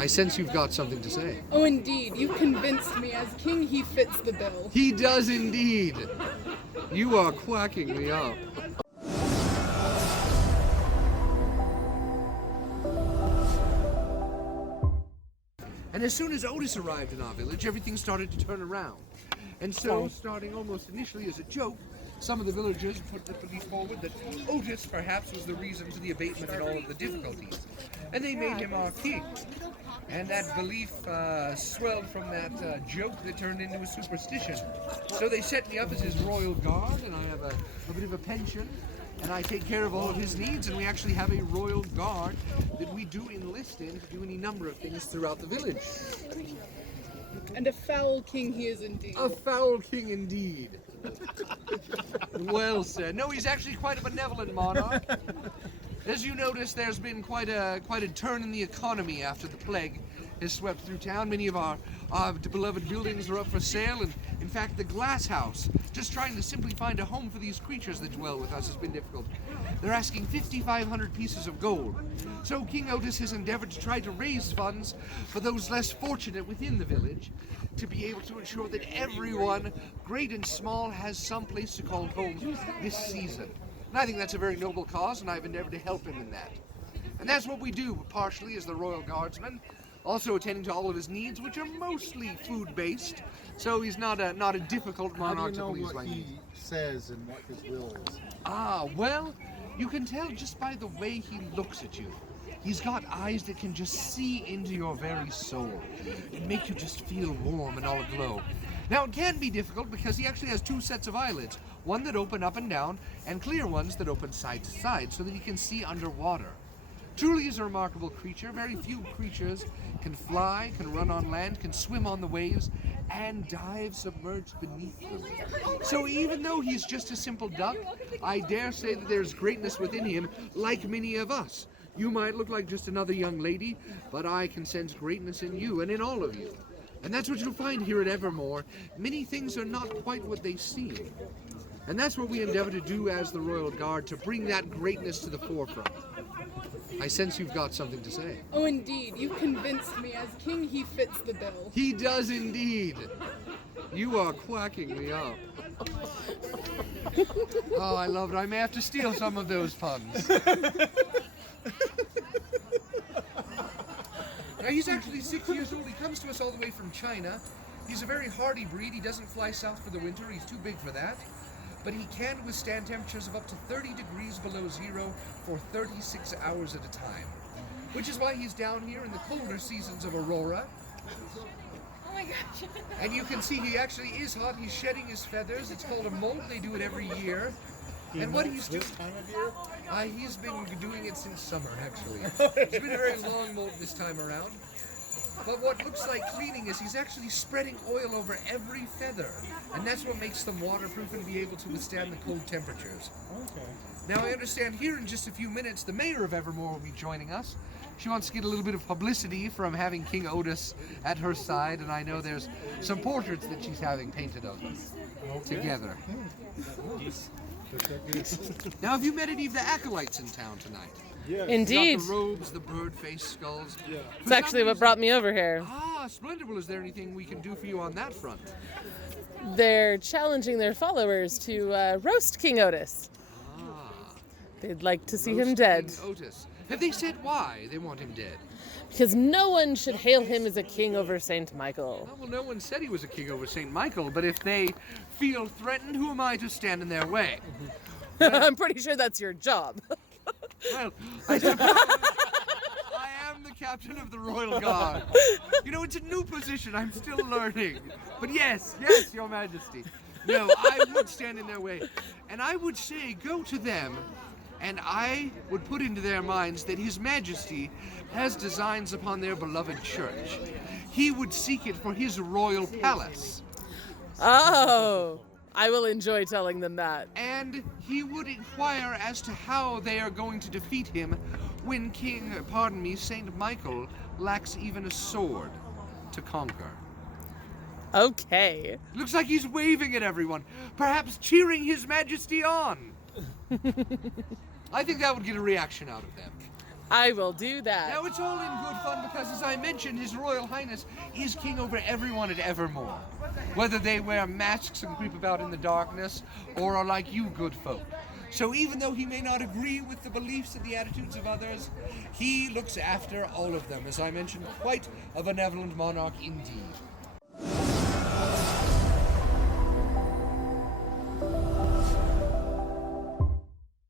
I sense you've got something to say. Oh, indeed. You've convinced me. As king, he fits the bill. He does indeed. You are quacking me up. And as soon as Otis arrived in our village, everything started to turn around. And so, starting almost initially as a joke, some of the villagers put the belief forward that Otis perhaps was the reason for the abatement in all of the difficulties. And they made him our king. And that belief swelled from that joke that turned into a superstition. So they set me up as his royal guard, and I have a bit of a pension, and I take care of all of his needs, and we actually have a royal guard that we do enlist in to do any number of things throughout the village. And a foul king he is indeed. A foul king indeed. Well said. No, he's actually quite a benevolent monarch. As you notice, there's been quite a turn in the economy after the plague has swept through town. Many of our beloved buildings are up for sale, and in fact the glass house, just trying to simply find a home for these creatures that dwell with us, has been difficult. They're asking 5,500 pieces of gold. So King Otis has endeavored to try to raise funds for those less fortunate within the village, to be able to ensure that everyone, great and small, has some place to call home this season. And I think that's a very noble cause, and I've endeavored to help him in that. And that's what we do, partially as the Royal Guardsman, also attending to all of his needs, which are mostly food-based, so he's not a difficult monarch to please. How do you know what he says and what his will is? Well, you can tell just by the way he looks at you. He's got eyes that can just see into your very soul and make you just feel warm and all aglow. Now, it can be difficult because he actually has two sets of eyelids, one that open up and down, and clear ones that open side to side so that he can see underwater. Truly is a remarkable creature. Very few creatures can fly, can run on land, can swim on the waves, and dive submerged beneath them. So even though he's just a simple duck, I dare say that there's greatness within him, like many of us. You might look like just another young lady, but I can sense greatness in you and in all of you. And that's what you'll find here at Evermore. Many things are not quite what they seem. And that's what we endeavor to do as the Royal Guard, to bring that greatness to the forefront. I sense you've got something to say. Oh, indeed. You've convinced me. As king, he fits the bill. He does indeed. You are quacking me up. Oh, I love it. I may have to steal some of those puns. Now, he's actually 6 years old. He comes to us all the way from China. He's a very hardy breed. He doesn't fly south for the winter. He's too big for that. But he can withstand temperatures of up to 30 degrees below zero for 36 hours at a time. Which is why he's down here in the colder seasons of Aurora. Oh my gosh. And you can see he actually is hot. He's shedding his feathers. It's called a molt. They do it every year. And what he's doing... This time of year? He's been doing it since summer, actually. It's been a very long molt this time around. But what looks like cleaning is he's actually spreading oil over every feather. And that's what makes them waterproof and be able to withstand the cold temperatures. Okay. Now, I understand here in just a few minutes, the mayor of Evermore will be joining us. She wants to get a little bit of publicity from having King Otis at her side, and I know there's some portraits that she's having painted of them together. Now, have you met any of the Acolytes in town tonight? Yes. Indeed. Got the robes, the bird-faced skulls. Yeah. It's actually what brought me over here. Splendid. Well, is there anything we can do for you on that front? They're challenging their followers to roast King Otis. They'd like to see him dead. King Otis. Have they said why they want him dead? Because no one should hail him as a king over St. Michael. Well, no one said he was a king over St. Michael, but if they feel threatened, who am I to stand in their way? I'm pretty sure that's your job. Well, I suppose I am the captain of the Royal Guard. You know, it's a new position. I'm still learning. But yes, Your Majesty. No, I would stand in their way. And I would say, go to them, and I would put into their minds that His Majesty has designs upon their beloved church. He would seek it for his royal palace. Oh, I will enjoy telling them that. And he would inquire as to how they are going to defeat him when St. Michael lacks even a sword to conquer. Okay. Looks like he's waving at everyone, perhaps cheering His Majesty on. I think that would get a reaction out of them. I will do that. Now, it's all in good fun because, as I mentioned, His Royal Highness is king over everyone at Evermore. Whether they wear masks and creep about in the darkness, or are like you good folk. So even though he may not agree with the beliefs and the attitudes of others, he looks after all of them. As I mentioned, quite a benevolent monarch indeed.